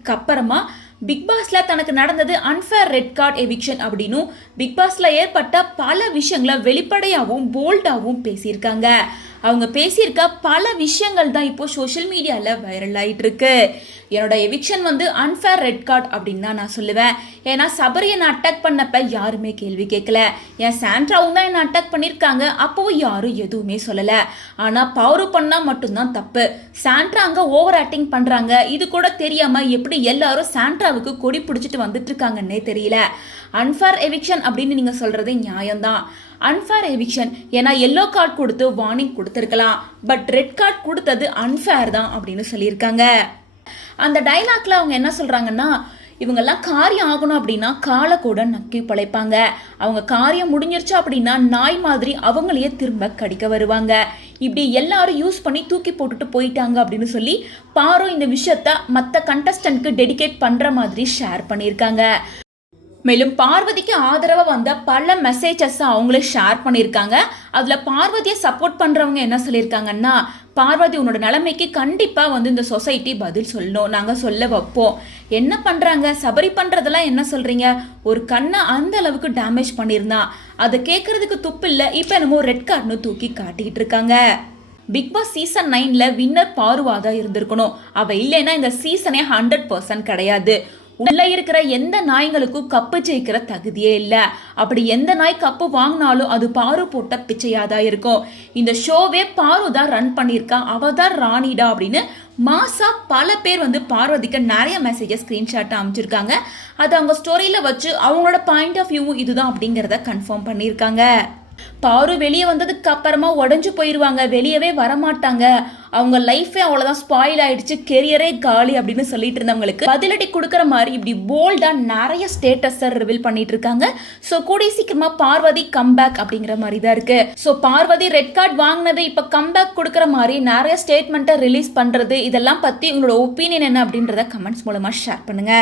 பண்ணதுக்கு அப்புறமா பிக் பாஸ்ல தனக்கு நடந்தது அன்ஃபேர் ரெட் கார்டு எவிக்ஷன் அப்படின்னு பிக் பாஸ்ல ஏற்பட்ட பல விஷயங்களை வெளிப்படையாகவும் போல்டாகவும் பேசியிருக்காங்க. அவங்க பேசியிருக்க பல விஷயங்கள் தான் இப்போ சோஷியல் மீடியாவில் வைரல் ஆகிட்டு இருக்கு. என்னோட எவிக்ஷன் அன்ஃபேர் ரெட் கார்டு அப்படின்னு தான் நான் சொல்லுவேன். ஏன்னா சபரியை நான் அட்டாக் பண்ணப்ப யாருமே கேள்வி கேட்கல. என் சாண்ட்ராவும் தான் என்னை அட்டாக் பண்ணியிருக்காங்க, அப்போவும் யாரும் எதுவுமே சொல்லலை. ஆனால் பவரு பண்ணால் மட்டும்தான் தப்பு. சாண்ட்ரா அங்கே ஓவர் ஆக்டிங் பண்ணுறாங்க, இது கூட தெரியாமல் எப்படி எல்லாரும் சாண்ட்ராவுக்கு கொடி பிடிச்சிட்டு வந்துட்டு இருக்காங்கன்னே தெரியல. அன்ஃபேர் எவிக்ஷன் அப்படின்னு நீங்கள் சொல்கிறது நியாயம்தான். அன்ஃபேர் எவிக்ஷன் ஏன்னா எல்லோ கார்டு கொடுத்து வார்னிங் கொடுத்துருக்கலாம், பட் ரெட் கார்டு கொடுத்தது அன்ஃபேர் தான் அப்படின்னு சொல்லியிருக்காங்க. அந்த டைலாக்ல அவங்க என்ன சொல்றாங்கன்னா, இவங்கெல்லாம் காரியம் ஆகணும் அப்படின்னா காலை கூட நக்கி பழைப்பாங்க, அவங்க காரியம் முடிஞ்சிருச்சு அப்படின்னா நாய் மாதிரி அவங்களையே திரும்ப கடிக்க வருவாங்க, இப்படி எல்லாரும் யூஸ் பண்ணி தூக்கி போட்டுட்டு போயிட்டாங்க அப்படின்னு சொல்லி பாரு இந்த விஷயத்த மற்ற கண்டஸ்டன்ட்க்கு டெடிகேட் பண்ற மாதிரி ஷேர் பண்ணியிருக்காங்க. மேலும் பார்வதிக்கு ஆதரவாக வந்த பல மெசேஜஸ் அவங்களே ஷேர் பண்ணியிருக்காங்க. அதில் பார்வதியை சப்போர்ட் பண்ணுறவங்க என்ன சொல்லியிருக்காங்கன்னா, பார்வதி உன்னோட நிலைமைக்கு கண்டிப்பாக இந்த சொசைட்டி பதில் சொல்லணும், நாங்கள் சொல்ல வைப்போம். என்ன பண்ணுறாங்க சபரி பண்ணுறதெல்லாம் என்ன சொல்கிறீங்க, ஒரு கண்ணை அந்த அளவுக்கு டேமேஜ் பண்ணியிருந்தா அதை கேட்குறதுக்கு துப்பு இல்லை, இப்போ என்னமோ ரெட் கார்டுன்னு தூக்கி காட்டிக்கிட்டு இருக்காங்க. பிக் பாஸ் சீசன் 9 வின்னர் பாருவாதான் இருந்திருக்கணும், அவள் இல்லைன்னா இந்த சீசனே 100% கிடையாது. உள்ள இருக்கிற எந்த நாய்களுக்கும் கப்பு ஜெயிக்கிற தகுதியே இல்லை. அப்படி எந்த நாய் கப்பு வாங்கினாலும் அது பாரு போட்ட பிச்சையாதான் இருக்கும். இந்த ஷோவே பாரு தான் ரன் பண்ணியிருக்கா, அவ தான் ராணிடா அப்படின்னு மாசா பல பேர் பார்வதிக்கு நிறைய மெசேஜஸ் ஸ்கிரீன்ஷாட் அமைச்சிருக்காங்க. அது அவங்க ஸ்டோரியில வச்சு அவங்களோட பாயிண்ட் ஆஃப் வியூ இதுதான் அப்படிங்கிறத கன்ஃபார்ம் பண்ணியிருக்காங்க. பாரு வெளியே வந்ததுக்கு அப்புறமா உடஞ்சு போயிடுவாங்க, வெளியவே வரமாட்டாங்க, அவங்க லைஃபே அவ்வளோதான் ஸ்பாயில் ஆயிடுச்சு, கெரியரே காலி அப்படின்னு சொல்லிட்டு இருந்தவங்களுக்கு பதிலடி கொடுக்குற மாதிரி இப்படி போல்டா நிறைய ஸ்டேட்டஸை ரிவீல் பண்ணிட்டு இருக்காங்க. ஸோ கூடிய சீக்கிரமா பார்வதி கம்பேக் அப்படிங்கிற மாதிரி தான் இருக்கு. ஸோ பார்வதி ரெட் கார்டு வாங்கினது இப்போ கம்பேக் கொடுக்குற மாதிரி நிறைய ஸ்டேட்மெண்ட்டை ரிலீஸ் பண்றது, இதெல்லாம் பத்தி உங்களோட ஒப்பீனியன் என்ன அப்படின்றத கமெண்ட்ஸ் மூலமா ஷேர் பண்ணுங்க.